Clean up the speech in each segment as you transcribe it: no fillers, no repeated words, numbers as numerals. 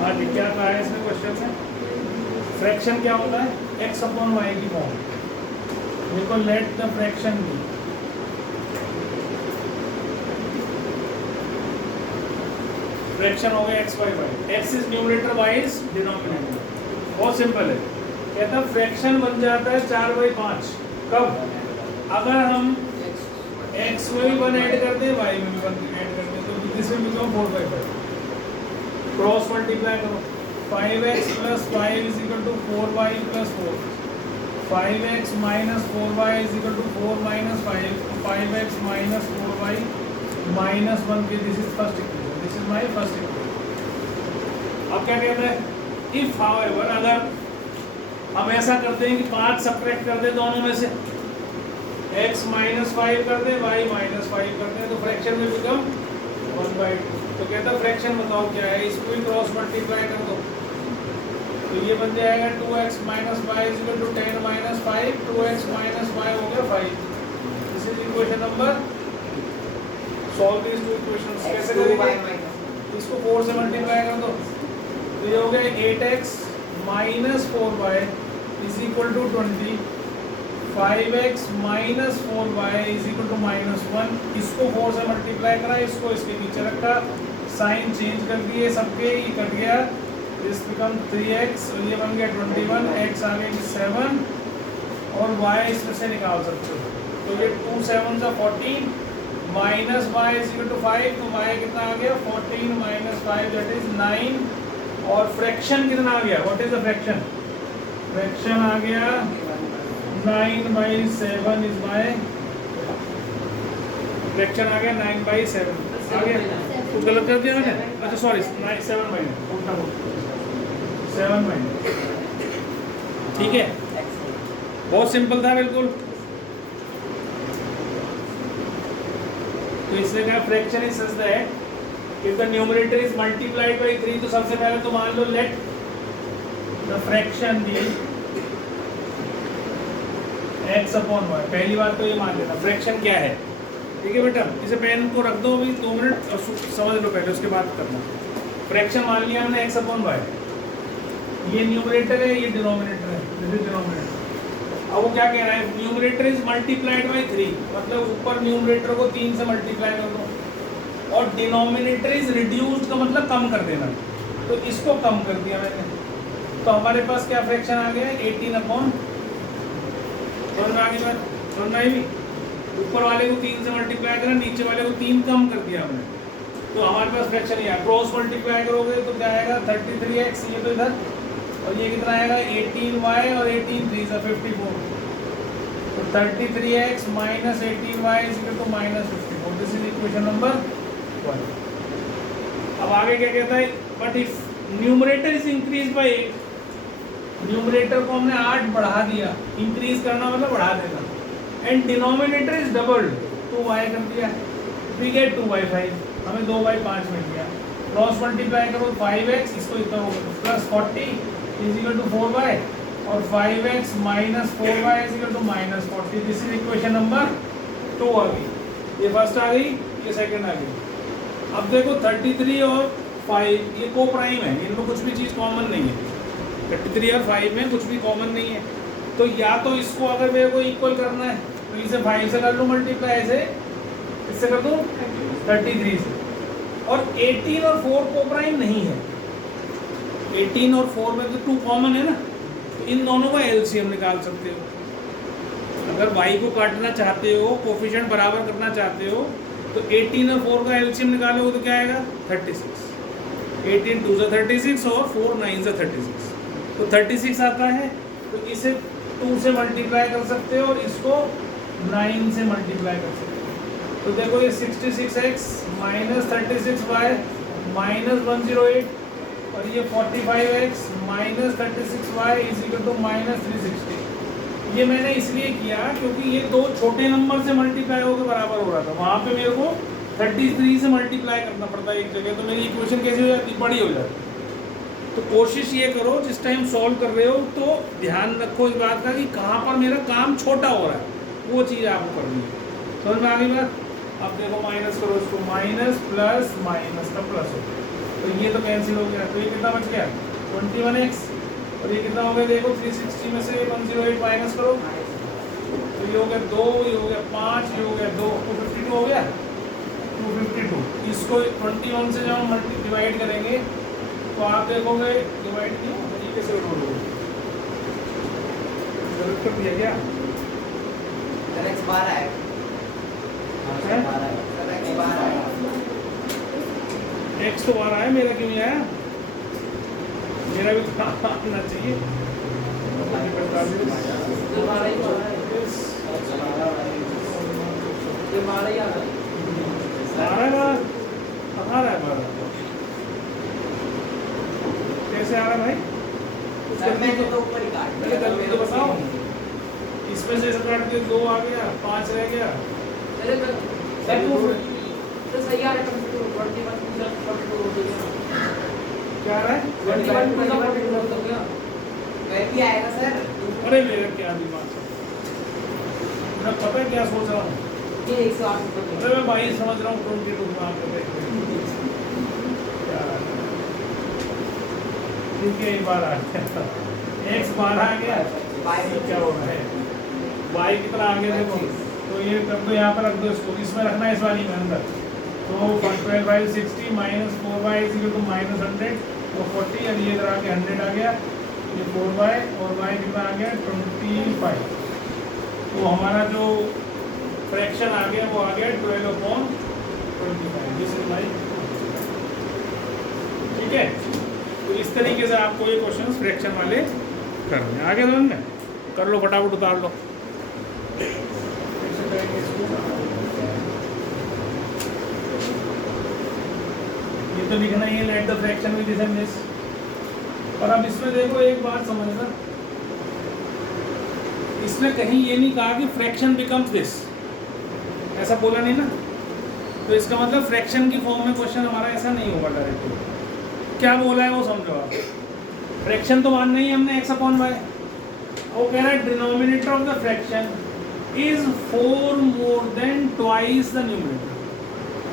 हाँ जी, क्या कहा है इसमें क्वेश्चन में? फ्रैक्शन क्या होता है? x अपॉन वाई की फॉर्म। देखो let the fraction be, fraction हो गया x by y, x is numerator, y is denominator. बहुत सिंपल है। कहता फ्रैक्शन बन जाता है 4/5 कब? अगर हम x में भी 1 ऐड कर दें, y में भी 1 ऐड कर दें, तो this will become 4/5। Cross multiply करो, 5x plus 5 is equal to 4y plus 4, 5x minus 4y is equal to 4 minus 5, 5x minus 4y minus 1 के this is first equation, this is my first equation. अब क्या कहते हैं? If however, अगर हम ऐसा करते हैं कि 5 सब्ट्रैक्ट कर दें दोनों में से, x माइनस 5 कर दें, y माइनस 5 कर दें, तो फ्रैक्शन में बिकम 1/2। तो कहता फ्रैक्शन बताओ क्या है, इसको भी क्रॉस मल्टीप्लाई कर दो, तो ये बन जाएगा 2x minus 5 is equal to 10 minus 5, 2x minus 5 हो गया 5। This is equation number. Solve this two equations. कैसे करेंगे? इसको 4 से मल्टीप्लाई कर दो, तो ये हो गया 8x minus 4y is equal to 20, 5x minus 4y is equal to minus 1। इसको 4 से मल्टीप्लाई करा, इसको इसके नीचे रखा, साइन चेंज कर दिए सबके, ये कट गया, दिस बिकम 3x और ये बन गया 21, x आ गया 7 और y इसमें से निकाल सकते हो, तो ये 2 7 जा 14 minus y is equal to 5, तो y कितना आ गया 14 माइनस 5 दैट इज 9। और फ्रैक्शन कितना आ गया? What is the fraction? Fraction आ गया 9/7 इज माय फ्रैक्शन, आ गया 9/7 आ गया। तो गलत कर दिया मैंने, अच्छा सॉरी 7/9, 7/9, ठीक है, बहुत सिंपल था बिल्कुल। तो इससे क्या fraction is such that if the numerator is multiplied by 3, तो सबसे पहले तो मान लो let the fraction be x upon y। पहली बात तो ये मान लेना फ्रैक्शन क्या है, ठीक है बेटा। इसे पेन को रख दो अभी 2 मिनट और समझ लो पहले, उसके बाद करना। फ्रैक्शन मान लिया हमने x अपॉन y, ये न्यूमरेटर है, ये डिनोमिनेटर है, दिस इज डिनोमिनेटर। अब वो क्या कह रहा है? न्यूमरेटर इज मल्टीप्लाइड बाय 3, मतलब ऊपर न्यूमरेटर को 3 से मल्टीप्लाई कर दो, और डिनोमिनेटर इज रिड्यूस्ड का मतलब कम कर देना, तो इसको कम कर दिया मैंने, तो हमारे पास क्या फ्रैक्शन आ गया 18 अपॉन, समझ में आ गई बात? समझ में आई भी? ऊपर वाले को 3 से मल्टीप्लाई करा, नीचे वाले को 3 कम कर दिया हमने, तो हमारे पास फ्रैक्शन ही है। क्रॉस मल्टीप्लाई करोगे तो क्या आएगा 33x, ये तो इधर, और ये कितना आएगा 18y और 18 3 से 54, तो 33x minus 18y is equal to minus 54। This is equation number 1। अब आगे क्या कहता है? But if numerator is increase by 8, numerator को हमने 8 बढ़ा दिया, इंक्रीज करना मतलब बढ़ा देना, and denominator is doubled, 2y कर दिया, वी गेट 2y5, हमें 2/5 मिल गया। क्रॉस मल्टीप्लाई करो 5x, इसको इतना होगा plus 40 is equal to 4y, और 5x minus 4y is equal to minus 40। This is equation number 2 आ गई, ये फर्स्ट आ गई, ये सेकंड आ गई। अब देखो 33 और 5 ये को प्राइम है, इनमें कुछ भी चीज़ कॉमन नहीं है, 33 और 5 में कुछ भी कॉमन नहीं है, तो या तो इसको अगर मेरे को इक्वल करना है तो इसे 5 से कर लूँ मल्टीप्लाई, ऐसे इससे कर दूँ 33 से, और 18 और 4 को प्राइम नहीं है, 18 और 4 में तो 2 कॉमन है ना, तो इन दोनों का एलसीएम निकाल सकते हो। अगर y को काटना चाहते हो, कोफिशिएंट बराबर करना चाहते हो, तो 18 और 4 का एलसीएम निकालोगे तो क्या आएगा 36, 18 2 से 36 और 4 9 से 36, तो 36 आता है, तो इसे 2 से मल्टीप्लाई कर सकते हो और इसको 9 से मल्टीप्लाई कर सकते हो, तो देखो ये 66x माइनस 36y माइनस 108, और ये 45x minus 36y is equal to minus 360। ये मैंने इसलिए किया क्योंकि ये दो छोटे नंबर से मल्टीप्लाई होकर बराबर हो रहा था, वहाँ पे मेरे को 33 से मल्टीप्लाई करना पड़ता है एक जगह, तो मेरी इक्वेशन कैसी हो जाती, बड़ी हो जाती। तो कोशिश ये करो जिस टाइम सॉल्व कर रहे हो तो ध्यान रखो इस बात का कि कहाँ पर मेरा काम छोटा हो रहा है, वो चीज़ आपको करनी है। समझ में आ गई बात? अब देखो माइनस करो इसको, माइनस प्लस माइनस का प्लस हो, तो ये तो कैंसिल हो गया, तो ये कितना बच गया 21x, और ये कितना हो गया देखो 360 में से 108 माइनस करो, तो ये हो गया 2, ये हो गया 5, ये हो गया 2, 252 हो गया 252। इसको 21 से जब हम डिवाइड करेंगे तो आप देखोगे डिवाइड क्यों तरीके से उठोगे, गलत कर दिया क्या? x 12 है, है? x 12 है। x तो 12 है, मेरा क्यों नहीं आया? मेरा भी तो आना चाहिए। कैसे आ रहा है भाई? पहले जल्दी तो बताओ, इसमें से काट के 2 आ गया, 5 रह गया। क्या आ रहा है? 20 आएगा सर। अरे मेरा क्या दिमाग है, मैं पता है क्या सोच रहा हूँ, ये 108 अरे मैं 22 समझ रहा हूँ 22 मार्क कर ठीक है, एक बार आ गया x 12 आ गया, ये क्या हो रहा है y कितना आ गया देखो, तो ये कर दो यहाँ पर रख दो, इसको इसमें रखना है इस वाली में अंदर, तो 12/60 माइनस 4y इक्वल टू -100, तो 40, और ये इधर आके 100 आ गया, ये 4y और y कितना आ गया 25, तो हमारा जो फ्रैक्शन आ गया वो आ गया 12/25। ठीक है, तो इस तरीके से आपको ये क्वेश्चंस फ्रैक्शन वाले करने हैं। आगे समझ में कर लो, फटाफट उतार लो। ये तो लिखना ही है, late the fraction with this and this. और अब इसमें देखो एक बात समझना, इसने कहीं ये नहीं कहा कि फ्रैक्शन बिकम्स दिस, ऐसा बोला नहीं ना, तो इसका मतलब फ्रैक्शन की फॉर्म में क्वेश्चन हमारा ऐसा नहीं होगा डायरेक्टली। क्या बोला है वो समझो आप, फ्रैक्शन तो मानना ही हमने x/y, वो कह रहा है denominator of the fraction is 4 more than twice the numerator.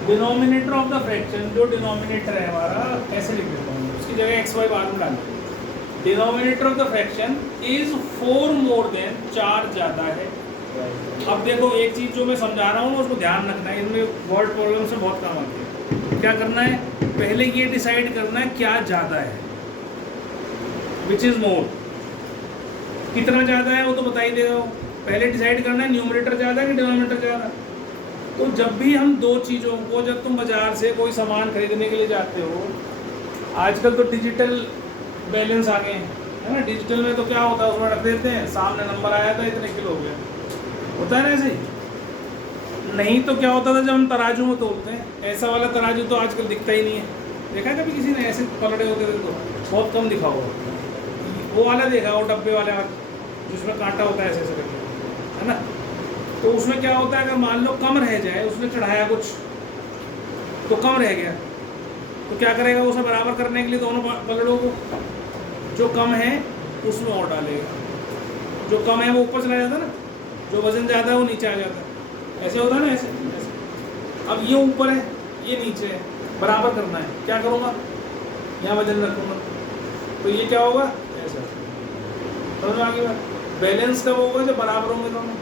Denominator of the fraction, जो डिनोमिनेटर है हमारा, कैसे लिख देता हूँ, उसकी जगह xy बाद में डालना, denominator of the fraction is 4 more than, 4 ज़्यादा है। अब देखो एक चीज़ जो मैं समझा रहा हूँ उसको ध्यान रखना है, इनमें वर्ड प्रॉब्लम से बहुत काम आती है। क्या करना है, पहले ये डिसाइड करना है क्या ज़्यादा है, विच इज़ मोर, कितना ज़्यादा है वो तो बता ही देगा वो। पहले डिसाइड करना है न्यूमरेटर ज़्यादा है कि डिनोमिनेटर ज़्यादा। तो जब भी हम दो चीज़ों को, जब तुम बाज़ार से कोई सामान खरीदने के लिए जाते हो, आजकल तो डिजिटल बैलेंस आ गए हैं, है ना, डिजिटल में तो क्या होता है उसमें रख देते हैं, सामने नंबर आया था इतने किलो हो गया, होता है ना ऐसे ही। नहीं तो क्या होता था जब हम तराजू में तोलते हैं, ऐसा वाला तराजू तो आजकल दिखता ही नहीं है। देखा है कभी किसी ने ऐसे पलड़े होते थे, तो बहुत कम दिखा होगा। वो वाला देखा हो डब्बे वाला जिसमें कांटा होता है ऐसे ऐसे करके, है ना, तो उसमें क्या होता है, अगर मान लो कम रह जाए, उसने चढ़ाया कुछ तो कम रह गया, तो क्या करेगा, उसे बराबर करने के लिए दोनों पलड़ों को जो कम है उसमें और डालेगा, जो कम है वो ऊपर चला जाता है ना, जो वजन ज़्यादा है वो नीचे आ जाता है, ऐसे होता है ना, ऐसे ऐसे। अब ये ऊपर है ये नीचे है, बराबर करना है, क्या करूँगा, यहाँ वजन रखूँगा, तो ये क्या होगा, ऐसा। समझ में आ गई बात। बैलेंस कब होगा, जब बराबर होंगे दोनों।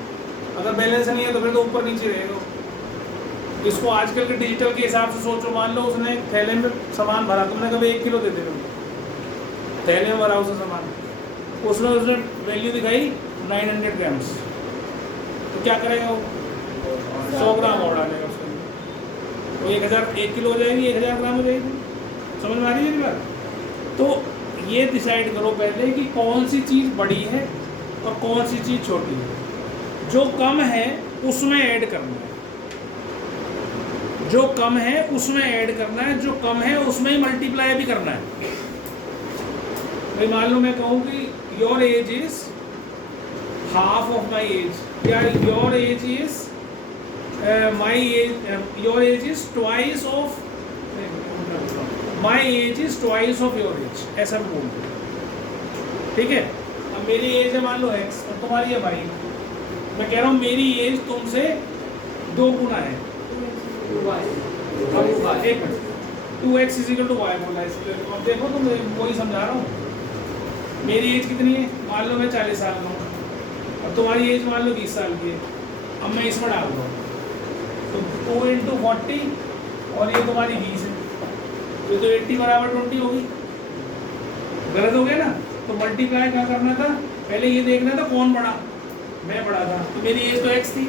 अगर बैलेंस नहीं है तो फिर तो ऊपर नीचे रहेगा। इसको आजकल के डिजिटल के हिसाब से सोचो, मान लो उसने थैले में सामान भरा, तुमने कभी 1 किलो दे दे, थैले में भरा उसे सामान, उसमें उसने वैल्यू दिखाई 900 ग्राम्स, तो क्या करेगा वो, 100 ग्राम और डालेगा उसके अंदर, तो 1 किलो हो जाएगी, 1000 ग्राम हो जाएगी। समझ में आ रही है बात। तो ये डिसाइड करो पहले कि कौन सी चीज़ बड़ी है और कौन सी चीज़ छोटी है। जो कम है उसमें ऐड करना है, जो कम है उसमें ऐड करना है, जो कम है उसमें ही मल्टीप्लाई भी करना है। भाई मान लो मैं कहूँ कि your age is half of my age, या your age is my age, your age is twice of my age is twice of your age, ऐसा भी बोल दो, ठीक है। अब मेरी एज है मान लो x और तुम्हारी है y, मैं कह रहा हूँ मेरी एज तुमसे 2 गुना है। अब एक minute, 2x is equal to y बोला है इसलिए। अब देखो तो मैं वही समझा रहा हूँ। मेरी एज कितनी है, मान लो मैं 40 साल का हूँ, अब तुम्हारी एज मान लो 20 साल की है। अब मैं इसमें डाल दूँ तो 2 इंटू 40 और ये तुम्हारी 20 है, ये तो 80 बराबर 20 होगी। गलत हो गया ना? तो मल्टीप्लाई क्या करना था, पहले ये देखना था कौन बड़ा, मैं बड़ा था तो मेरी एज तो x थी,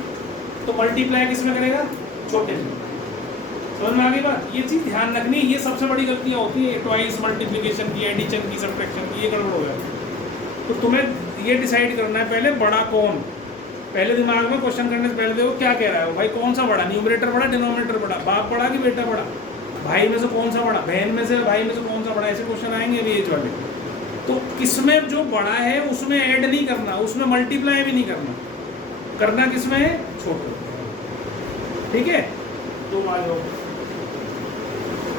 तो मल्टीप्लाई किस में करेगा, छोटे में। समझ में आ गई बात? ये चीज़ ध्यान रखनी, ये सबसे बड़ी गलतियाँ होती है, ट्वाइस मल्टीप्लिकेशन की, एडिशन की, सब्ट्रैक्शन की, ये गड़बड़ हो गया। तो तुम्हें ये डिसाइड करना है पहले बड़ा कौन। पहले दिमाग में क्वेश्चन करने से पहले देखो क्या कह रहा है भाई, कौन सा बड़ा, न्यूमरेटर बड़ा, डिनोमिनेटर बड़ा, बाप बड़ा कि बेटा बड़ा, भाई में से कौन सा बड़ा, बहन में से भाई में से कौन सा बड़ा, ऐसे क्वेश्चन आएंगे अभी एज वाले। तो किसमें जो बड़ा है उसमें ऐड नहीं करना, उसमें मल्टीप्लाई भी नहीं करना, करना किसमें है, छोटे। ठीक है, तो मान लो।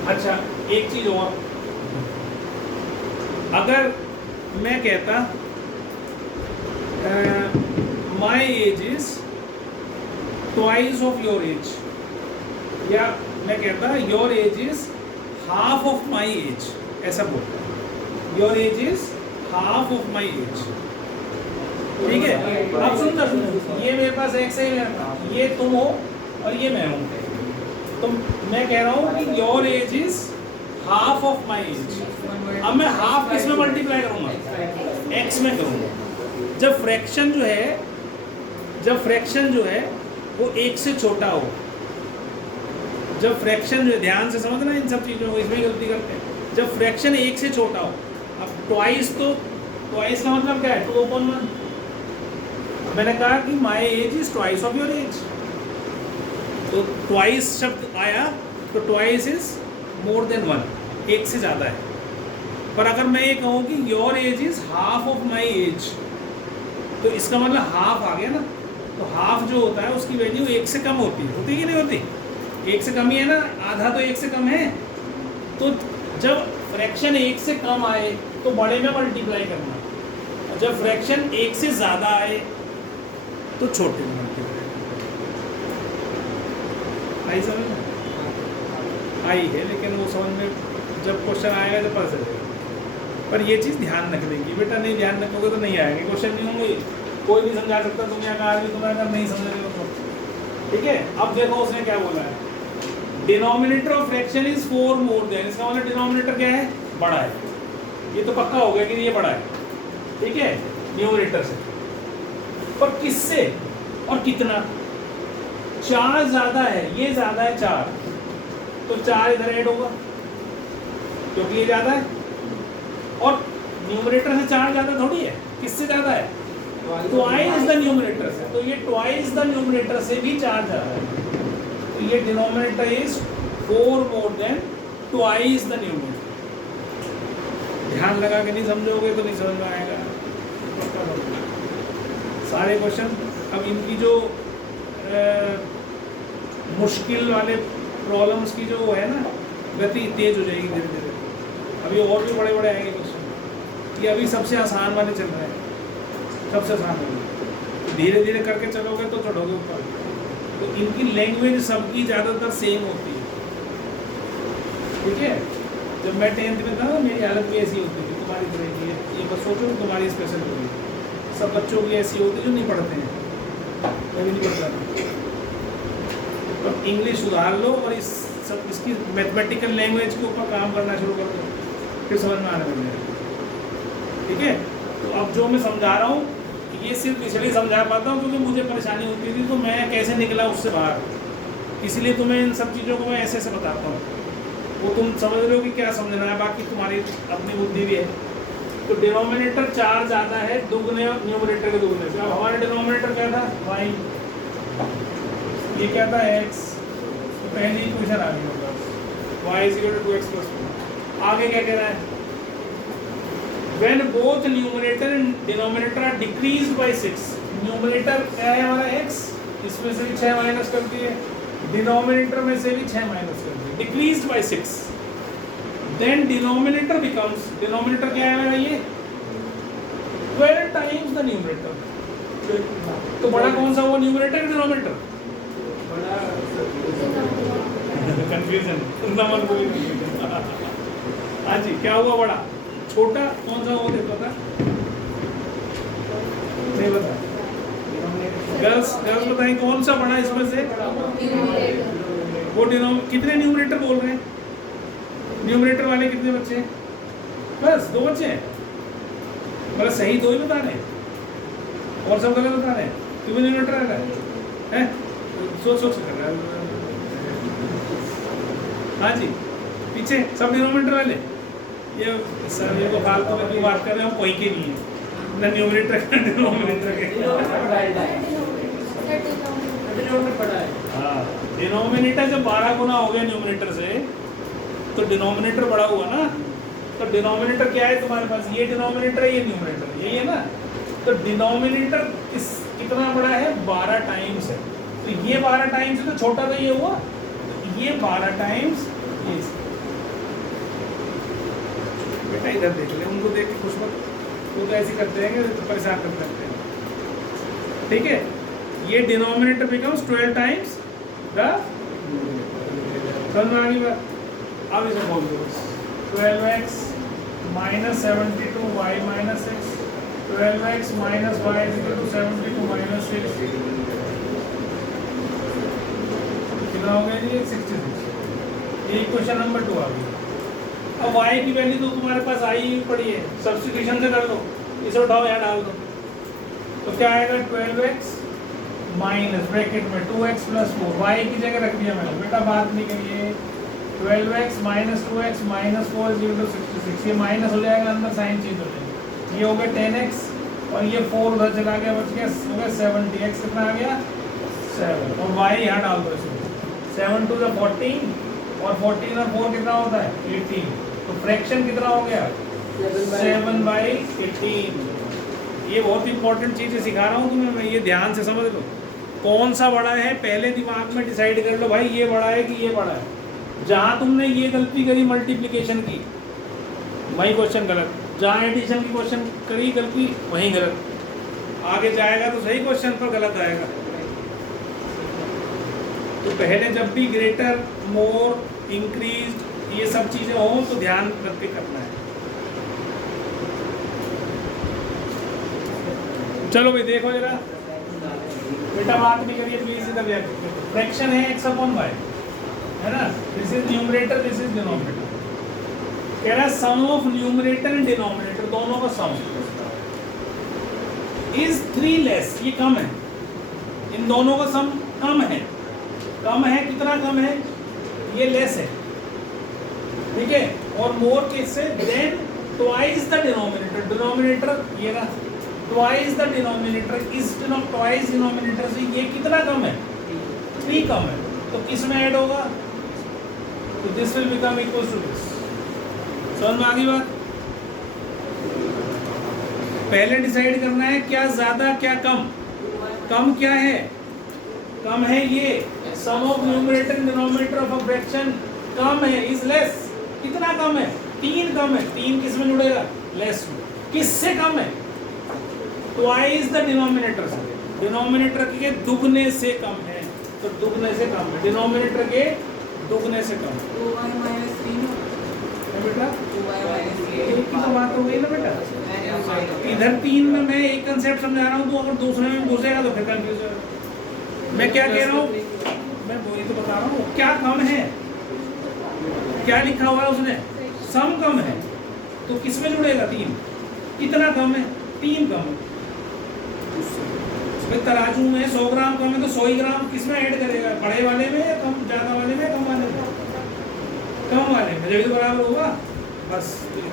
अच्छा एक चीज और, अगर मैं कहता माई age is twice of your as, या मैं कहता your age is half of my as, ऐसा बोलता, your age is half of my as. ठीक है, अब सुनना सुनो, ये मेरे पास एक्स है, ये तुम हो और ये मैं हूँ, तो मैं कह रहा हूँ कि your age is half of my as. अब मैं हाफ किस में मल्टीप्लाई करूँगा, एक्स में करूँगा। जब फ्रैक्शन जो है वो एक से छोटा हो, जब फ्रैक्शन जो है, ध्यान से समझना इन सब चीज़ों को, इसमें गलती करते हैं। जब फ्रैक्शन एक से छोटा हो, अब ट्वाइस, तो ट्वाइस का मतलब क्या है, 2/1। मैंने कहा कि माई age is twice of your as, तो ट्वाइस शब्द आया तो ट्वाइस इज मोर देन 1, एक से ज़्यादा है। पर अगर मैं ये कहूँ कि your age is half of my as, तो इसका मतलब हाफ आ गया ना। तो हाफ जो होता है उसकी वैल्यू एक से कम होती है कि नहीं होती, एक से कम ही है ना, आधा तो एक से कम है। तो जब फ्रैक्शन एक से कम आए तो बड़े में मल्टीप्लाई करना, और जब फ्रैक्शन एक से ज़्यादा आए तो छोटे में मल्टीप्लाई करना। आई समझ में? आई है, लेकिन वो समझ में जब क्वेश्चन आएगा तो पता चलेगा। पर ये चीज़ ध्यान रखने की, बेटा नहीं ध्यान रखोगे तो नहीं आएंगे क्वेश्चन, नहीं होंगे, कोई भी समझा सकता दुनिया का आदमी, तुम्हें अगर नहीं समझ रहे हो तो। ठीक है, अब देखो उसने क्या बोला है, denominator of fraction is 4 more than, इसका मतलब डिनोमिनेटर क्या है, बड़ा है। ये तो पक्का हो गया कि ये बड़ा है, ठीक है, न्यूमरेटर से। पर किससे और कितना, 4 ज़्यादा है, ये ज़्यादा है 4, तो 4 इधर ऐड होगा क्योंकि ये ज़्यादा है, और न्यूमरेटर से 4 ज़्यादा थोड़ी है, किससे ज़्यादा है, ट्वाइस द न्यूमरेटर से। तो ये ट्वाइस द न्यूमरेटर से भी 4 ज़्यादा है, तो ये denominator is 4 more than twice the numerator. ध्यान लगा के नहीं समझोगे तो नहीं समझ में आएगा सारे क्वेश्चन। अब इनकी जो मुश्किल वाले प्रॉब्लम्स की जो है ना, गति तेज हो जाएगी धीरे धीरे। अभी और भी बड़े बड़े आएंगे क्वेश्चन, ये अभी सबसे आसान वाले चल रहे हैं, सबसे आसान वाले, धीरे धीरे करके चलोगे तो चढ़ोगे ऊपर। तो इनकी लैंग्वेज सबकी ज़्यादातर सेम होती है, ठीक है। जब मैं 10th में था मेरी हालत भी ऐसी होती थी, तुम्हारी तरह की है, ये बस सोचो कि तुम्हारी स्पेशल होगी। सब बच्चों की ऐसी होती जो नहीं पढ़ते हैं, मैं भी नहीं पढ़ता था। तो इंग्लिश सुधार लो और इस सब इसकी मैथमेटिकल लैंग्वेज के ऊपर काम करना शुरू कर दो, फिर समझ में आने लग जाएगा, ठीक है। तो अब जो मैं समझा रहा हूँ ये सिर्फ इसलिए समझा पाता हूँ क्योंकि मुझे परेशानी होती थी, तो मैं कैसे निकला उससे बाहर, इसलिए तुम्हें इन सब चीज़ों को मैं ऐसे ऐसे बताता हूँ, वो तुम समझ रहे हो कि क्या समझना है, बाकी तुम्हारी अपनी बुद्धि भी है। तो डिनोमिनेटर 4 ज़्यादा है दुगने न्यूमरेटर के दुगने से। अब हमारा डिनोमिनेटर क्या था, y, ये क्या था x, तो पहली इक्वेशन आ गई होगा y = 2x + 4। आगे क्या कह रहा है, when both numerator and denominator are decreased by 6, numerator क्या है हमारा x, इसमें से भी 6 माइनस कर दिए, डिनोमिनेटर में से भी 6 माइनस कर दिए, decreased bye 6, than denominator becomes, denominator क्या है मेरा ये 12 टाइम्स द न्यूमरेटर। तो बड़ा कौन सा, वो न्यूमरेटर या डिनोमिनेटर, कंफ्यूजन नंबर कोई हाँ जी, क्या हुआ बड़ा? छोटा कौन सा हो देखो था? नहीं बता। गर्ल्स बताएं कौन सा बड़ा इसमें से? वो कितने न्यूमरेटर बोल रहे हैं? न्यूमरेटर वाले कितने बच्चे हैं? बस 2 बच्चे हैं। मतलब सही 2 ही बता रहे हैं और सब गलत बता रहे हैं। क्यों न्यूमरेटर आ रहा है? सोच कर रहा है। हाँ जी, पीछे सब डिनोमिनेटर वाले। ये सर ये तो फालतू में क्यों बात कर रहे हैं? हम कोई के नहीं है ना न्यूमरेटर का डिनोमिनेटर के। हाँ, डिनोमिनेटर जब 12 गुना हो गया न्यूमरेटर से तो डिनोमिनेटर बड़ा हुआ ना। तो डिनोमिनेटर क्या है तुम्हारे पास? ये डिनोमिनेटर है, ये न्यूमरेटर, यही है ना। तो डिनोमिनेटर कितना बड़ा है? 12 टाइम्स है। तो ये 12 टाइम्स है तो छोटा तो ये हुआ। तो ये 12 टाइम्स ये। बेटा इधर देख ले, उनको देख के खुश मत। वो तो ऐसे करते हैं कि परेशान करते हैं। ठीक है, ये डिनोमिनेटर बिकम्स 12 टाइम्स द आगे बात। अब इसे बोल दो 12x minus 72 y minus 6 12x minus y is equal to 72 minus 6 कितना हो गया जी? 66। ये क्वेश्चन नंबर 2 आ गया। अब y की वैल्यू तो तुम्हारे पास आई ही पड़ी है, सब्स्टिट्यूशन से कर दो। इसे उठाओ यहाँ डाल दो तो क्या आएगा? 12x माइनस ब्रैकेट में 2x प्लस 4 y की जगह रख दिया मैंने। बेटा बात नहीं करिए। 12x minus 2x minus 4 is equal to 66। ये माइनस हो जाएगा, अंदर साइन चेंज हो जाएगी। ये हो गया 10x और ये 4 उधर चला गया, बच गया हो गया 70। x कितना आ गया? 7 और y यहाँ डाल दो इसमें। 7 टू 14 और 14 और 4 कितना होता है? 18। तो फ्रैक्शन कितना हो गया? 7/18। ये बहुत इंपॉर्टेंट चीज़ें सिखा रहा हूँ तुम्हें मैं, ये ध्यान से समझ लो। कौन सा बड़ा है पहले दिमाग में डिसाइड कर लो भाई, ये बड़ा है कि ये बड़ा है। जहाँ तुमने ये गलती करी मल्टीप्लिकेशन की, वही क्वेश्चन गलत। जहाँ एडिशन की क्वेश्चन करी गलती, वहीं गलत। आगे जाएगा तो सही क्वेश्चन पर गलत आएगा। तो पहले जब भी ग्रेटर, मोर, इंक्रीज ये सब चीज़ें हो तो ध्यान रख के करना है। चलो भाई देखो जरा, बेटा बात नहीं करिए प्लीज। इधर फ्रैक्शन है x अपॉन y, है ना। This is numerator, this is denominator. कह रहा है सम ऑफ न्यूमरेटर एंड डिनोमिनेटर दोनों का सम इज 3 लेस। ये कम है, इन दोनों का सम कम है। कम है, कितना कम है? ये लेस है, ठीक है। और मोर किससे? Then twice the denominator. Denominator ये ना, twice the denominator is twice denominator से ये कितना कम है? 3 कम है। तो किस में ऐड होगा? तो this will become equal to this. समझ में आ गई बात? पहले डिसाइड करना है क्या ज्यादा क्या कम। कम क्या है? कम है ये sum of numerator and denominator of a fraction कम है, इज लेस। कितना कम है? 3 कम है। 3 किस में जुड़ेगा? लेस में। किससे कम है? ट्वाइस द डिनोमिनेटर से। डिनोमिनेटर के दुगने से कम है। तो दुगने से कम है, डिनोमिनेटर के दुगने से कम। 2y minus 3 बेटा 2y minus 3 एक की तो बात हो गई ना बेटा। इधर 3 में मैं एक कंसेप्ट समझा रहा हूँ, तो अगर दूसरे में घुसेगा तो फिर कंफ्यूज होगा। मैं क्या कह रहा हूँ? मैं वही तो बता रहा हूँ। क्या कम है? क्या लिखा हुआ है उसने? सम कम है। तो किस में जुड़ेगा? 3। कितना कम है? 3 कम है। तराजू में 100 ग्राम कम है तो 100 ग्राम किस में ऐड करेगा? बड़े वाले में या कम, ज़्यादा वाले में, कम वाले में? कम वाले में, जब तो बराबर होगा। बस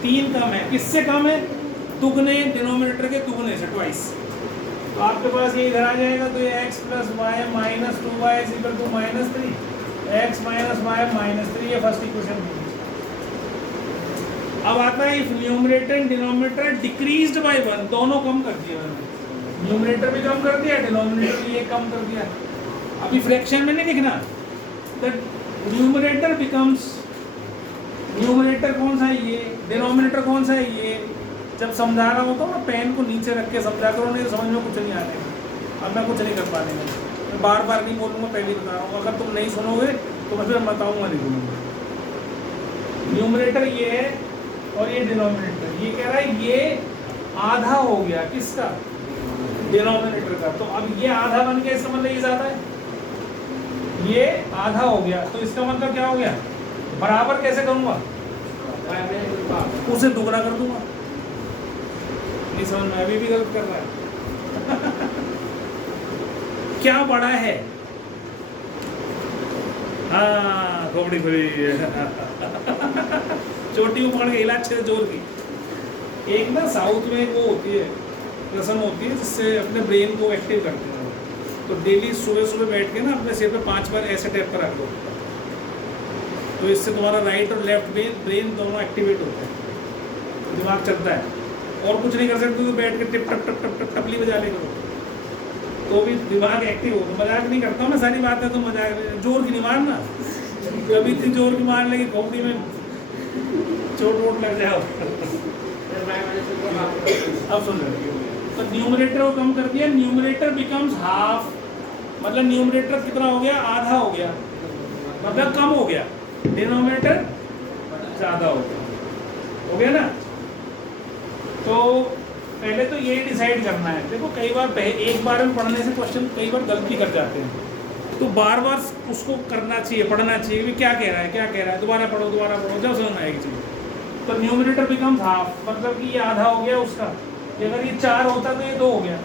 3 कम है। किससे कम है? दुगने, डिनोमिनेटर के दुगने से, ट्वाइस। तो आपके पास ये इधर आ जाएगा। तो ये x plus y minus 2y is equal to -3। x minus y -3, ये फर्स्ट इक्वेशन। अब आता है if numerator and denominator decreased by 1, दोनों कम कर दिया मैंने। न्यूमरेटर भी कम कर दिया, डिनोमिनेटर भी ये कम कर दिया। अभी फ्रैक्शन में नहीं लिखना। द न्यूमरेटर बिकम्स, न्यूमरेटर कौन सा है? ये। डिनोमिनेटर कौन सा है? ये। जब समझा रहा हूँ तो मैं पेन को नीचे रख के समझा करो, नहीं तो समझ में कुछ नहीं आने। अब मैं कुछ नहीं कर पाने में, मैं बार बार नहीं बोलूँगा, पहले ही बता रहा हूँ। अगर तुम नहीं सुनोगे तो मैं फिर बताऊँगा नहीं बोलूँगा। न्यूमरेटर ये है, और ये डिनोमिनेटर। ये कह रहा है ये आधा हो गया किसका, डिनोमिनेटर का। तो अब ये आधा बन गया, इसका मतलब ये ज्यादा है, ये आधा हो गया, तो इसका मतलब क्या हो गया, बराबर कैसे करूंगा, उसे दुगना कर दूंगा। नहीं समझ में, अभी भी गलत कर रहा है। क्या बड़ा है, हाँ खोपड़ी खुली चोटी को पकड़ के हिला अच्छे से जोर की। एक ना साउथ में वो होती है, रस्म होती है जिससे अपने ब्रेन को एक्टिव करते हैं। तो डेली सुबह सुबह बैठ के ना अपने सिर पे 5 बार ऐसे टैप पर रख दो, तो इससे तुम्हारा राइट और लेफ्ट ब्रेन दोनों एक्टिवेट होते हैं, दिमाग चलता है। और कुछ नहीं कर सकते तो बैठ के टिप टप टप टप टप टपली बजा ले करो, तो भी दिमाग एक्टिव हो। तो मजाक नहीं करता हूँ मैं, सारी बात है तो मजाक, जोर की नहीं मारना, कभी इतनी जोर की मार लेगी खोपड़ी में चोट वोट लग जाओ। अब सुन रहे, तो न्यूमरेटर को कम कर दिया, न्यूमरेटर बिकम्स हाफ, मतलब न्यूमरेटर कितना हो गया, आधा हो गया, मतलब कम हो गया, डिनोमिनेटर ज्यादा हो गया ना। तो पहले तो ये डिसाइड करना है। देखो कई बार एक बार में पढ़ने से क्वेश्चन कई बार गलती कर जाते हैं, तो बार बार उसको करना चाहिए, पढ़ना चाहिए कि क्या कह रहा है क्या कह रहा है, दोबारा पढ़ो जब समझ आएगी चीज़। तो न्यूमरेटर बिकम्स हाफ, मतलब कि ये आधा हो गया उसका, कि अगर ये 4 होता तो ये 2 हो गया।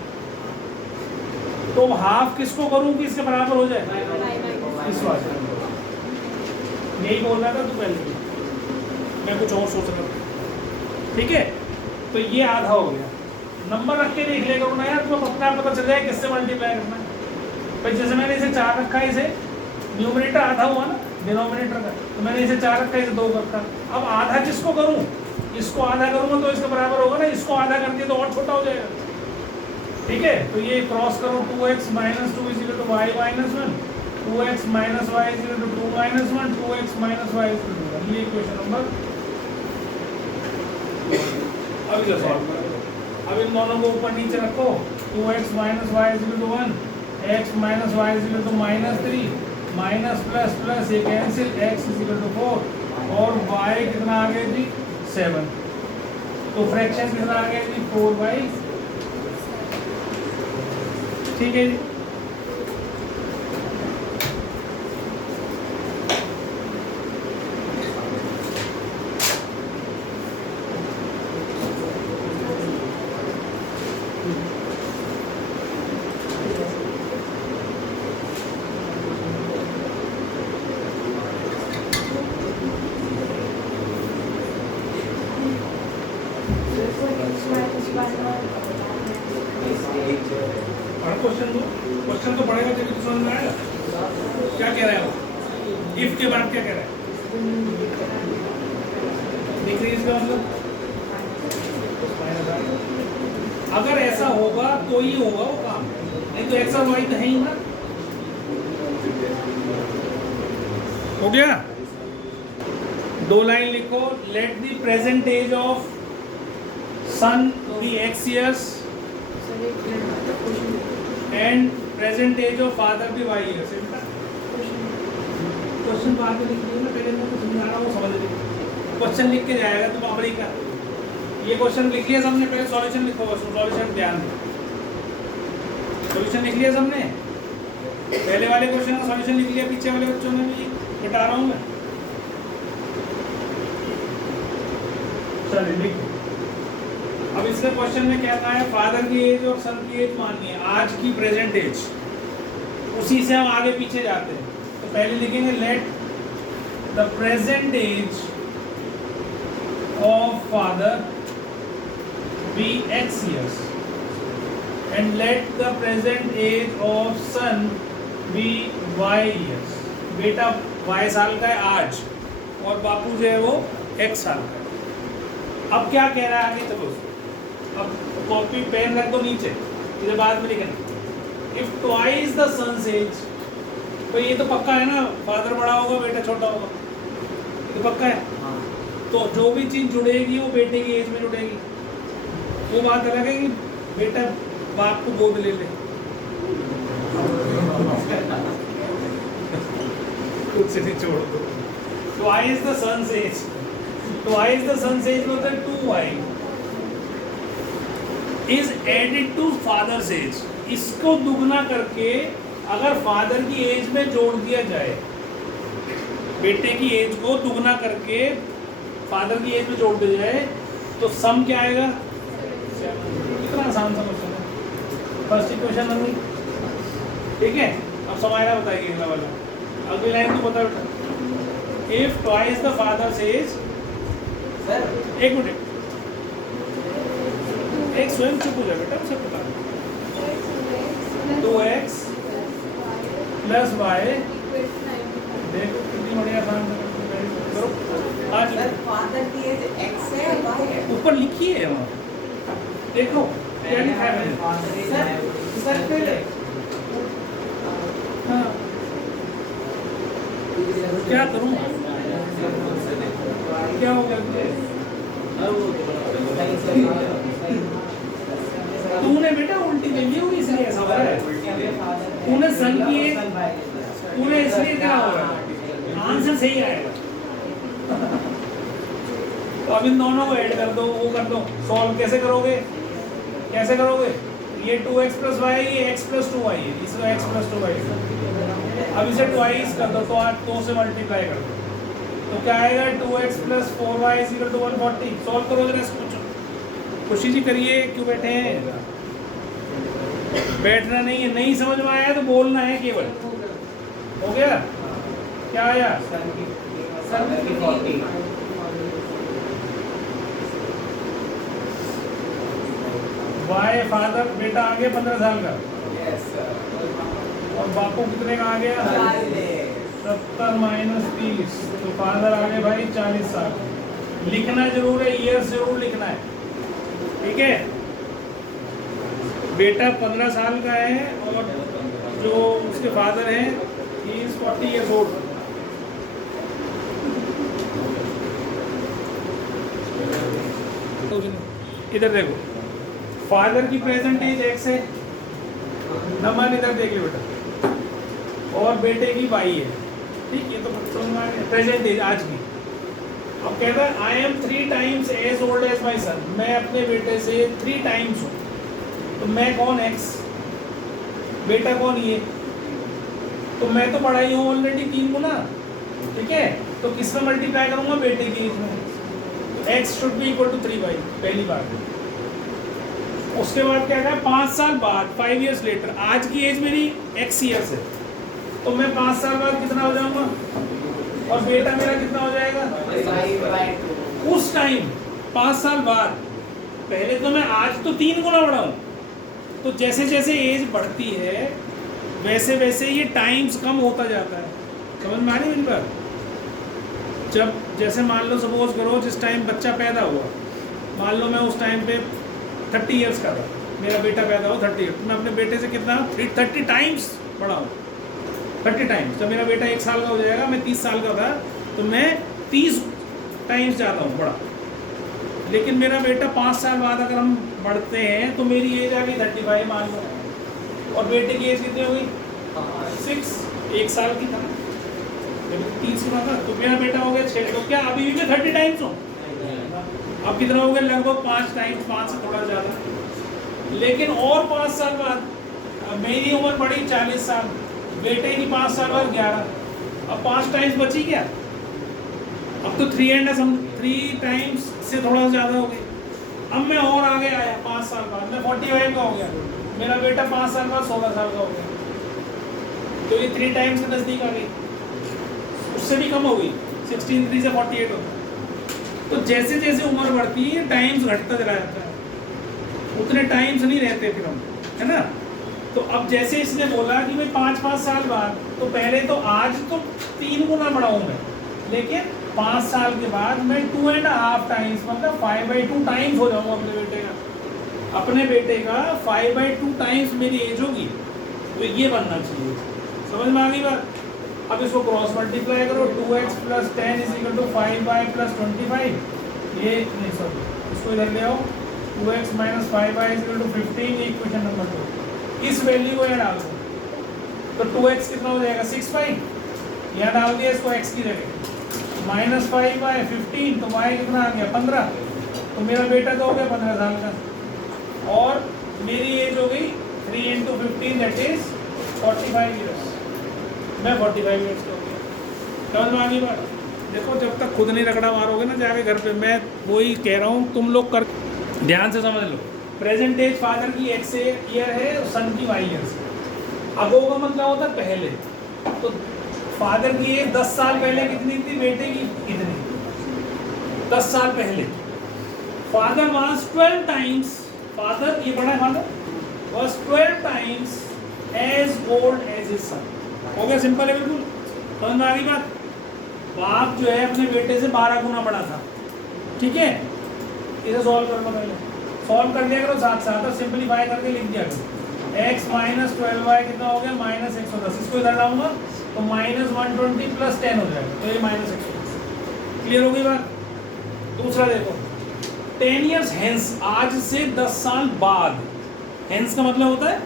तो हाफ किसको करूँ कि इसके बराबर हो जाए, इस वाले यही बोल रहा था तू पहले, मैं कुछ और सोच रहा था, ठीक है। तो ये आधा हो गया, नंबर रख के देख लेगा ना यार, तुम्हें अपना पता चल जाए किससे मल्टीप्लाई करना है। भाई जैसे मैंने इसे 4 रखा है, इसे न्यूमरेटर आधा हुआ ना डिनोमिनेटर का, तो मैंने इसे 4 रखा है, इसे 2 रखा। अब आधा किसको करूं, इसको आधा करूंगा तो इसके बराबर होगा ना, इसको आधा कर दिया तो और छोटा हो जाएगा, ठीक है। तो ये क्रॉस करो, 2x - 2 = y - 1, 2x - y = 2 - 1, 2x - y = 1। ये क्वेश्चन नंबर, अभी जो सॉल्व करो, अब इन दोनों को ऊपर नीचे रखो, 2x - y = 1, x - y = -3, minus plus plus ये कैंसिल, x = 4 और y कितना आ गया जी 7। तो फ्रैक्शन कितना आ गया जी 4/, ठीक है जी। क्वेश्चन तो पढ़ेगा तभी तो समझ में आएगा क्या कह रहा है वो। इफ के बाद क्या कह रहा है, डिक्रीज का मतलब अगर ऐसा होगा तो ही होगा वो काम, नहीं तो एक्स और वाई तो है ही ना। हो गया, 2 लाइन लिखो, let the present age of son be x years and present age of father भी y years। क्वेश्चन बाद में लिख लियो ना, पहले मैं तो समझा रहा हूँ, समझ लीजिए। क्वेश्चन लिख के जाएगा तुम अमेरिका, ये क्वेश्चन लिख लिया सबने, पहले सॉल्यूशन लिखो, सॉल्यूशन ध्यान दो। सॉल्यूशन लिख लिया सबने, पहले वाले क्वेश्चन का सॉल्यूशन लिख लिया, पीछे वाले बच्चों ने भी बता रहा हूँ मैं। चलिए लिखो। अब इसके क्वेश्चन में क्या कहा है, फादर की एज और सन की एज माननी है, आज की प्रेजेंट एज, उसी से हम आगे पीछे जाते हैं। तो पहले लिखेंगे let the present age of father be x years and let the present age of son be y years। बेटा y साल का है आज और बापू जो है वो x साल का है। अब क्या कह रहा है आगे, चलो अब कॉपी पेन रख दो नीचे, इसे बाद में लिखना। If twice the son's age, तो ये तो पक्का है ना, फादर बड़ा होगा बेटा छोटा होगा, ये तो पक्का है। तो जो भी चीज जुड़ेगी वो बेटे की एज में जुड़ेगी। वो बात अलग है कि बेटा बाप को गोद ले ले, खुद से नहीं छोड़ दो। Twice the son's age, twice the son's age मतलब 2y is added to father's age. इसको दुगना करके अगर फादर की एज में जोड़ दिया जाए, बेटे की एज को दुगना करके फादर की एज में जोड़ दिया जाए तो सम क्या आएगा? कितना आसान सा क्वेश्चन है, फर्स्ट इक्वेशन नंबर, ठीक है। अब समायरा बताइए अगला वाला, अगली लाइन को बता बेटा। If twice the father's age, एक मिनट, एक स्वयं चुप हो जाए बेटा, उसे पता 2x प्लस y, देखो कितनी बढ़िया आसान करो। आज फादर की एज x है और y है। ऊपर लिखी है वहाँ, देखो क्या लिखा है मैंने। सर फिर हाँ, क्या करूँ, क्या हो गया तुझे? तूने बेटा उल्टी ले ली होगी इसलिए ऐसा हो रहा है। तूने सन की एज, तूने इसलिए क्या हो रहा है, आंसर सही आएगा। तो अब इन दोनों को ऐड कर दो, वो कर दो, सॉल्व कैसे करोगे, कैसे करोगे? ये 2x प्लस वाई, ये x प्लस 2y है, इसमें x प्लस 2y। अब इसे ट्वाइस कर दो, तो आज 2 से मल्टीप्लाई कर दो, तो क्या आएगा? 2x plus 4y is equal to 140। Solve करो जरा इसको, खुशी जी करिए, क्यों बैठे हैं? बैठना नहीं है, नहीं समझ में आया तो बोलना है केवल। हो गया? क्या आया? वाई फादर, बेटा आ गया 15 साल का, और बापू कितने का आ गया? 70 माइनस 30, तो फादर आ गए भाई 40 साल। लिखना जरूर है, ईयर जरूर लिखना है, ठीक है। बेटा 15 साल का है और जो उसके फादर हैं ही इज 40 ईयर्स ओल्ड। इधर देखो, फादर की प्रेजेंट एज x है, नंबर इधर देख लो बेटा, और बेटे की y है, ठीक। ये तो प्रेजेंट एज आज की। अब कहता है I am 3 times as old as my son, मैं अपने बेटे से 3 टाइम्स हूँ। तो मैं कौन? x, बेटा कौन? ये। तो मैं तो बड़ा ही हूँ ऑलरेडी 3 गुना, ठीक है। तो किसमें मल्टीप्लाई करूँगा? बेटे की एज में। तो x should be equal to 3 by, पहली बात। उसके बाद क्या है? 5 साल बाद, 5 ईयर्स लेटर, आज की एज मेरी x ईयर्स है, तो मैं 5 साल बाद कितना हो जाऊंगा? और बेटा मेरा कितना हो जाएगा? उस टाइम 5 साल बाद। पहले तो मैं आज तो 3 गुना बड़ा हूँ, तो जैसे जैसे एज बढ़ती है वैसे वैसे ये टाइम्स कम होता जाता है। समझ में आ रही मेरी बात? जब जैसे मान लो, सपोज करो जिस टाइम बच्चा पैदा हुआ, मान लो मैं उस टाइम पे 30 ईयर्स का था, मेरा बेटा पैदा हुआ 30 ईयर्स, तो मैं अपने बेटे से कितना 30 टाइम्स बड़ा हूँ, 30 टाइम्स। जब मेरा बेटा 1 साल का हो जाएगा, मैं 30 साल का था, तो मैं 30 टाइम्स ज़्यादा हूँ बड़ा। लेकिन मेरा बेटा 5 साल बाद अगर हम बढ़ते हैं तो मेरी एज आ गई 35 मान लो, और बेटे की एज कितनी हो गई? 6, 1 साल की था, 30 गुना था, तो मेरा बेटा हो गया 6। तो क्या अभी भी मैं 30 टाइम्स हूँ? अब कितना हो गया? लगभग 5 टाइम्स, 5 से थोड़ा ज़्यादा। लेकिन और 5 साल बाद मेरी उम्र बढ़ी 40 साल, बेटे की 5 साल बाद 11, अब 5 टाइम्स बची क्या? अब तो 3 टाइम्स से थोड़ा ज़्यादा हो गई। अब मैं और आगे आया 5 साल बाद, मैं 45 का हो गया, मेरा बेटा 5 साल बाद 16 साल का हो गया, तो ये 3 टाइम्स के नज़दीक आ गई, उससे भी कम हो गई, 16 3 से 48 होता है। तो जैसे जैसे उम्र बढ़ती है टाइम्स घटता चला जाता है, उतने टाइम्स नहीं रहते फिर हम, है ना। तो अब जैसे इसने बोला कि मैं 5-5 साल बाद, तो पहले तो आज तो 3 गुना बड़ा हूँ मैं, लेकिन 5 साल के बाद मैं 2.5 टाइम्स, मतलब 5/2 टाइम्स हो जाऊँगा अपने बेटे का। 5/2 टाइम्स मेरी एज होगी, तो ये बनना चाहिए। समझ में आ गई बात? अब इसको क्रॉस मल्टीप्लाई करो, 2x plus 10 is equal to 5y plus 25। ये नहीं, सॉरी, इसको इधर ले आओ, 2x minus 5y is equal to 15, equation number 2। इस वैल्यू को यहाँ डाल दो, तो 2x कितना हो जाएगा? 6y। यहाँ डाल दिया इसको x की जगह, -5/15 तो y कितना आ गया 15। तो मेरा बेटा तो हो गया 15 साल का और मेरी एज हो गई 3 × 15 दैट इज 45 ईयर्स। मैं 45 ईयर्स का हो गया। समझ में आ गई बात? देखो जब तक खुद नहीं रगड़ा मारोगे ना जाके घर पे, मैं वही कह रहा हूँ तुम लोग कर ध्यान से समझ लो। प्रेजेंट एज फादर की x ईयर है और सन की y ईयर्स है। अगो का मतलब होता है पहले। तो फादर की एज 10 साल पहले कितनी थी, बेटे की कितनी? 10 साल पहले। फादर वाज 12 टाइम्स, फादर ये बड़ा है, father was 12 times as old as his son. हो गया, सिंपल है बिल्कुल। समझ में आ गई बात? बाप जो है अपने बेटे से 12 गुना बड़ा था, ठीक है। इसे सॉल्व कर लो, पहले सॉल्व कर लिया करो साथ साथ और सिंपलीफाई करके लिख दिया करो। x - 12y कितना हो गया -110। इसको इधर लाऊंगा तो -120 + 10 हो जाएगा, तो ये -110। क्लियर हो गई बात? दूसरा देखो, 10 ईयर्स हेंस, आज से 10 साल बाद। हेंस का मतलब होता है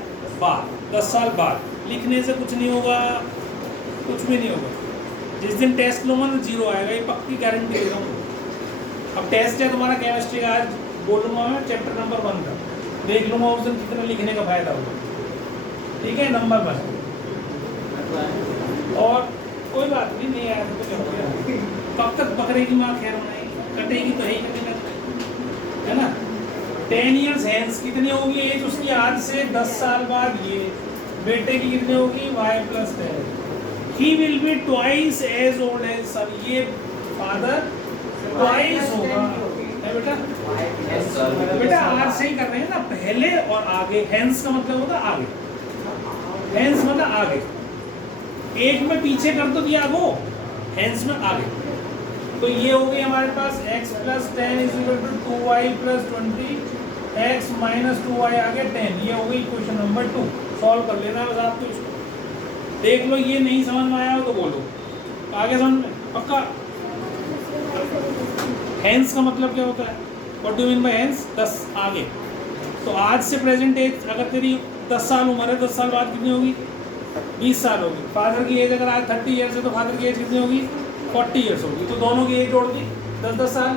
बाद, 10 साल बाद। लिखने से कुछ नहीं होगा, कुछ भी नहीं होगा। जिस दिन टेस्ट लूँगा ना 0 आएगा, ये पक्की गारंटी दे रहा हूँ। अब टेस्ट है तुम्हारा केमिस्ट्री का, आज बोलूँगा मैं चैप्टर नंबर 1 का, देख लूँगा उस दिन कितना लिखने का फायदा होगा, ठीक है। नंबर 1 और कोई बात नहीं, नहीं आया तो क्या हो गया। कब तक पकड़ेगी माँ, खैर नहीं कटेगी तो यही कटेगा, है ना। 10 ईयर्स हेंस कितनी होगी एज उसकी, आज से 10 साल बाद। ये बेटे की कितनी होगी y + 10। He will be twice as old as son. ये फादर ट्वाइस होगा, है बेटा। बेटा आज से ही कर रहे हैं ना, पहले और आगे। हेंस का मतलब होता है आगे, हेंस मतलब आगे। एक में पीछे कर तो दिया वो, हेंस में आगे। तो ये हो गई हमारे पास x + 10 = 2y + 20, x - 2y आ गया 10। ये हो गई क्वेश्चन नंबर 2। सॉल्व कर लेना बस आपको इसको, देख लो। ये नहीं समझ में आया हो तो बोलो, आगे समझ में पक्का। हेंस का मतलब क्या होता है, what do you mean by hence? 10 आगे। तो आज से प्रेजेंट एज अगर तेरी 10 साल उम्र है, 10 साल बाद कितनी होगी? 20 साल होगी। फादर की एज अगर आज 30 ईयर्स है तो फादर की एज कितनी होगी? 40 ईयर्स होगी। तो दोनों की एज जोड़ दी 10-10 साल।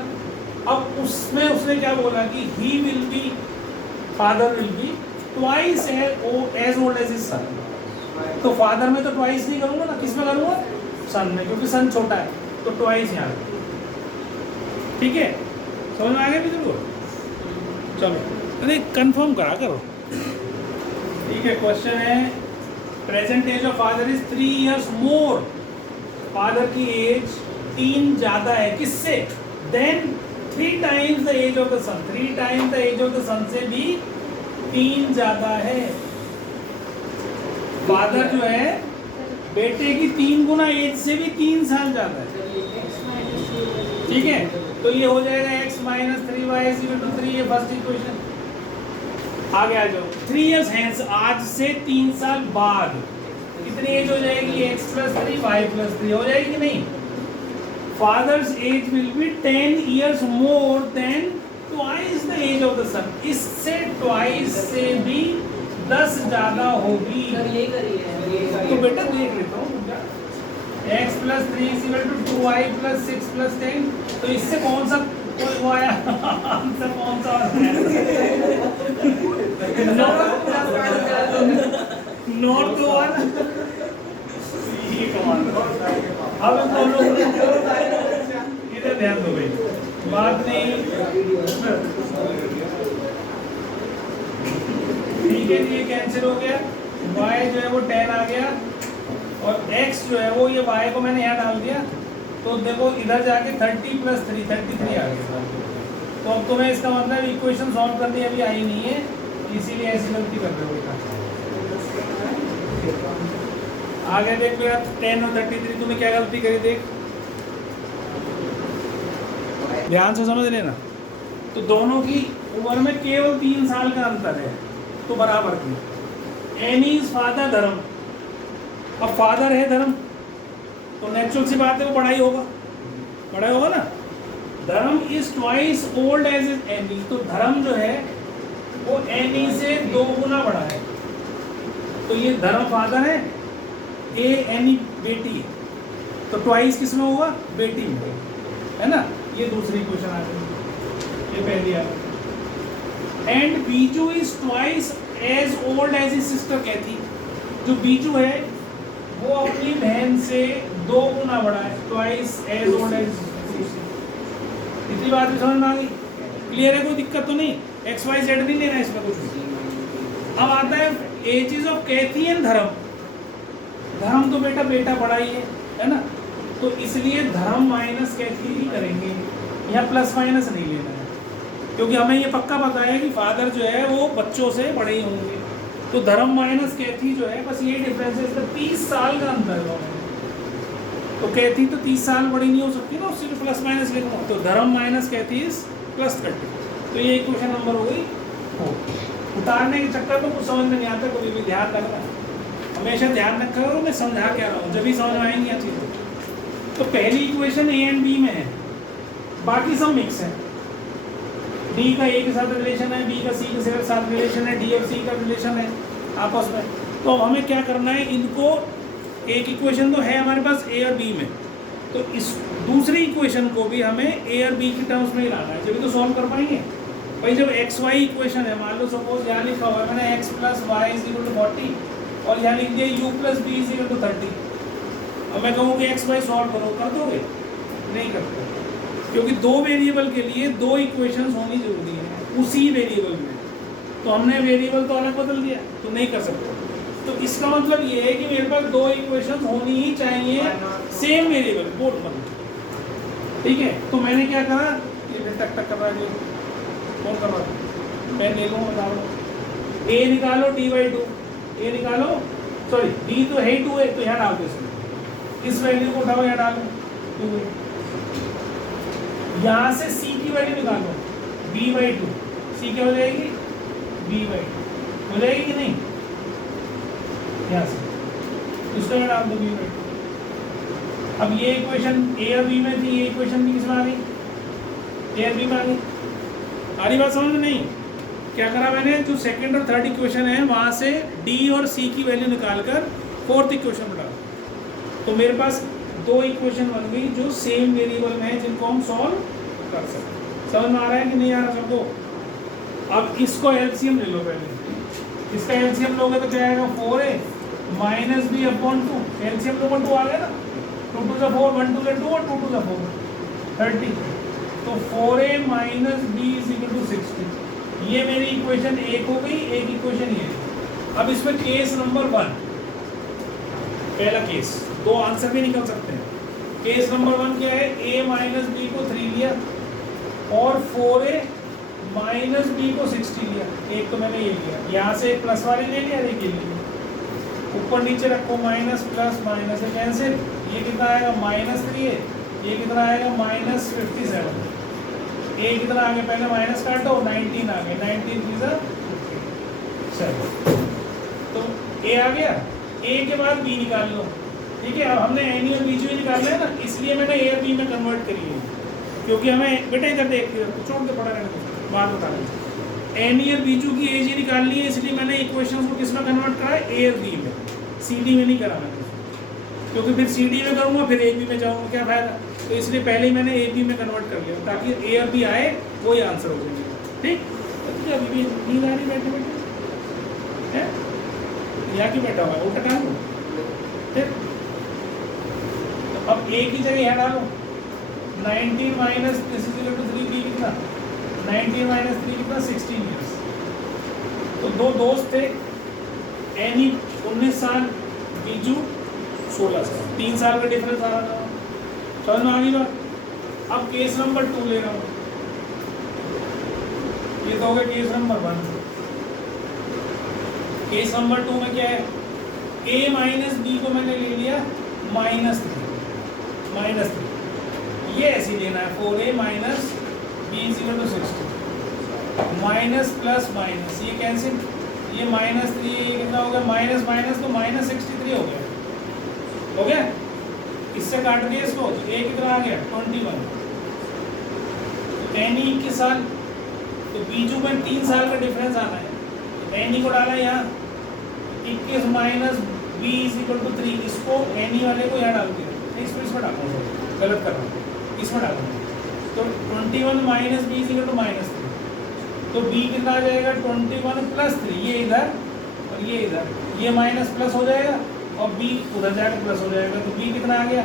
अब उसमें उसने क्या बोला कि he will be, father will be twice as old as his son. तो फादर में तो ट्वाइस नहीं करूंगा ना, किस में करूंगा? सन में, क्योंकि सन छोटा है तो ट्वाइस यहाँ, ठीक है। समझ में आ गया भी तुमको? चलो अरे कंफर्म करा करो, ठीक है। क्वेश्चन है present age of father is 3 years more. Father की एज 3 ज्यादा है किससे? Then 3 times the age of the son. 3 times the age of the son से भी 3 ज्यादा है। फादर जो है बेटे की 3 गुना एज से भी 3 साल ज्यादा है, ठीक है। तो ये हो जाएगा x - 3y = 3। ये फर्स्ट इक्वेशन। आगे आ जाओ। 3 ईयर्स हेंस, आज से 3 साल बाद कितनी एज हो जाएगी? x + 3 y + 3 हो जाएगी कि नहीं? Father's age will be 10 years more than twice the age of the son. इससे ट्वाइस से भी 10 ज्यादा होगी। तो बेटा देख लेता हूँ, x + 3 = 2y + 6 + 10। तो इससे कौन सा वो आया आंसर? कौन सा नॉट तो वाला ये कमाल। अब हम लोग इधर ध्यान दो भाई, बात नहीं, ठीक है। ये कैंसिल हो गया, y जो है वो 10 आ गया और x जो है वो ये y को मैंने यहाँ डाल दिया। तो देखो इधर जाके 30 + 3 33 आ गया। तो अब तुम्हें इसका मतलब इक्वेशन सॉल्व करनी अभी आई नहीं है, इसीलिए ऐसी गलती कर रहे हो बेटा। आगे देख मेरा 10 और 33, तूने क्या गलती करी देख, ध्यान से समझ लेना। तो दोनों की उम्र में केवल 3 साल का अंतर है, तो बराबर की। एनीज फादर धर्म, अब फादर है धर्म तो नेचुरल सी बात है वो बड़ा ही होगा, बड़ा ही होगा ना। धर्म is twice old age is any, तो धर्म जो है वो एनी से 2 गुना बड़ा है। तो ये धर्म फादर है, ए एनी बेटी, तो ट्वाइस किस में होगा? बेटी में, है ना। ये दूसरी क्वेश्चन आ गई, ये पहली आ गई। And Biju is twice as old as his sister Cathy. जो बीजू है वो अपनी बहन से 2 गुना बड़ा है, ट्वाइस एज ओल्ड एज। इतनी बात भी समझ में आ गई? क्लियर है? कोई दिक्कत तो नहीं? एक्स वाई जेड नहीं लेना इसमें कुछ भी। अब आता है एजेस ऑफ कैथी एंड धर्म। धर्म तो बेटा बेटा बड़ा ही है ना, तो इसलिए धर्म माइनस कैथी ही करेंगे, यहाँ प्लस माइनस नहीं लेना है, क्योंकि हमें ये पक्का पता है कि फादर जो है वो बच्चों से बड़े ही होंगे। तो धर्म माइनस कैथी जो है, बस ये डिफरेंस है, इसका 30 साल का अंतर है। तो कैथी तो 30 साल बड़ी नहीं हो सकती ना, उससे प्लस माइनस लेना। तो धर्म माइनस कैथी इज प्लस 30। तो ये क्वेश्चन नंबर हो गई। उतारने के चक्कर में कुछ समझ में नहीं आता, कभी भी ध्यान रखना, हमेशा ध्यान रखा करो मैं समझा क्या रहा हूँ, जब भी समझ में आएंगी चीज़ें। तो पहली इक्वेशन ए एंड बी में है, बाकी सब मिक्स है। डी का ए के साथ रिलेशन है, बी का सी के साथ रिलेशन है, डी और सी का रिलेशन है आपस में। तो हमें क्या करना है, इनको एक इक्वेशन तो है हमारे पास ए और बी में, तो इस दूसरी इक्वेशन को भी हमें ए और बी की टर्म्स में ही लाना है, जब तो सॉल्व कर पाएंगे। भाई जब एक्स वाई इक्वेशन है, मान लो सपोज यहाँ लिखा हुआ है मैंने x plus y is equal to 40 और यहाँ लिख दिया u plus b is equal to 30। अब मैं कहूँ कि एक्स वाई सॉल्व करो, कर दोगे? नहीं करते, क्योंकि 2 वेरिएबल के लिए 2 इक्वेशंस होनी जरूरी है उसी वेरिएबल में। तो हमने वेरिएबल तो अलग बदल दिया, तो नहीं कर सकते। तो इसका मतलब ये है कि मेरे पास 2 इक्वेशंस होनी ही चाहिए सेम वेरिएबल, बोथ बन। ठीक है, तो मैंने क्या करा, ये टक टक कर रहा है, कौन कर रहा है? मैं ले लूँगा, बता रहा। ए निकालो d/2, ए निकालो, सॉरी d तो है 2 है, तो यहाँ डाल दो इसमें, इस वैल्यू को उठाओ, यहाँ डालो 2। यहाँ से c की वैल्यू निकालो b/2, c क्या हो जाएगी? b/2 हो जाएगी कि नहीं? यहाँ से उसको यहाँ डाल दो b/2। अब ये इक्वेशन ए और बी में थी, ये इक्वेशन भी किसमें आ गई? ए और बी में आ गई। आ रही बात समझ में? नहीं, क्या करा मैंने, जो सेकंड और थर्ड इक्वेशन है वहाँ से डी और सी की वैल्यू निकालकर फोर्थ इक्वेशन में डाला। तो मेरे पास 2 इक्वेशन बन गई जो सेम वेरिएबल में है, जिनको हम सॉल्व कर सकते। समझ में आ रहा है कि नहीं आ रहा सबको? अब इसको एलसीएम ले लो पहले। इसका एलसीएम लोगे तो क्या आएगा? 4a minus B upon 2। LCM लोगों 2 आ गया ना, 2 2 4, 1 2 2 और 2 2 4, 30। तो 4a minus b is equal to 60। ये मेरी इक्वेशन 1 हो गई, एक इक्वेशन ये। अब इसमें केस नंबर 1, पहला केस, 2 आंसर भी निकल सकते हैं। केस नंबर 1 क्या है? a माइनस बी को 3 लिया और 4a माइनस बी को 60 लिया। एक तो मैंने ये लिया, यहाँ से एक प्लस वाली ले लिया, एक ये लिया, ऊपर नीचे रखो, माइनस प्लस माइनस है कैंसिल। ये कितना आएगा? -3a। ये कितना आएगा? -57। ए कितना आ गया? पहले माइनस काटो, 19 आ गया, 19 3 7। तो ए आ गया, ए के बाद बी निकाल लो। ठीक है, अब हमने एन और बीजू ही निकालना है ना, इसलिए मैंने ए और बी में कन्वर्ट करी है, क्योंकि हमें बेटा इधर देख छोड़ के पड़ा रहने को, बात बता रहे। एन और बीजू की एज ही निकालनी है, इसलिए मैंने इक्वेशंस को किस में कन्वर्ट करा है? ए और बी में, सी डी में नहीं करा मैंने, क्योंकि फिर सी डी में करूँगा फिर ए बी में जाऊँगा, क्या फायदा। तो इसलिए पहले ही मैंने ए बी में कन्वर्ट कर लिया, ताकि ए और बी आए वही आंसर हो जाएंगे। ठीक, तो अभी भी नींद आ रही बैठे बैठे है, यहाँ क्यों बैठा हुआ है? उल्टा डाल दो। ठीक, तो अब ए की जगह यहाँ डालो, 19 minus this is equal to 3, b कितना? 19 माइनस 3 कितना? 16 ईयर्स। तो 2 दोस्त थे, एनी 19 साल, बीजू 16 साल, 3 साल का डिफरेंस आ रहा था। समझ में आ गई बात? अब केस नंबर 2 ले रहा हूँ, ये तो हो गया केस नंबर 1। केस नंबर 2 में क्या है? a माइनस बी को मैंने ले लिया -3, ये ऐसे लेना है, 4a minus b is equal to 60, minus plus minus, ये कैंसिल, ये -3, ये कितना हो गया? माइनस माइनस तो -63 हो गया, हो गया। इससे काट दिया इसको, तो a कितना आ गया? 21। तो एन 21 साल, तो बीजू में 3 साल का डिफरेंस आना है, तो एन को डाला यहाँ, 21 minus b is equal to 3, इसको एन वाले को यहाँ डाल दिया, नहीं इसमें डालूँ, सॉरी गलत कर रहा हूँ, इसमें डालूँ। तो 21 माइनस बी इक्वल टू -3, तो b कितना आ जाएगा 21 प्लस 3, ये इधर और ये इधर, ये माइनस प्लस हो जाएगा और b उधर जाकर प्लस हो जाएगा, तो b कितना आ गया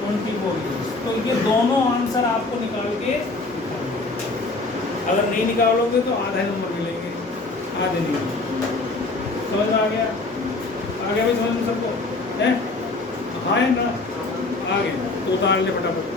24 years। तो ये दोनों आंसर आपको निकाल के दिखाने हैं। अगर नहीं निकालोगे तो आधे नंबर मिलेंगे, आधे नहीं। समझ में आ गया? आ गया भाई समझ में सबको है? हाँ है ना? आ गया तो उतार ले फटाफट।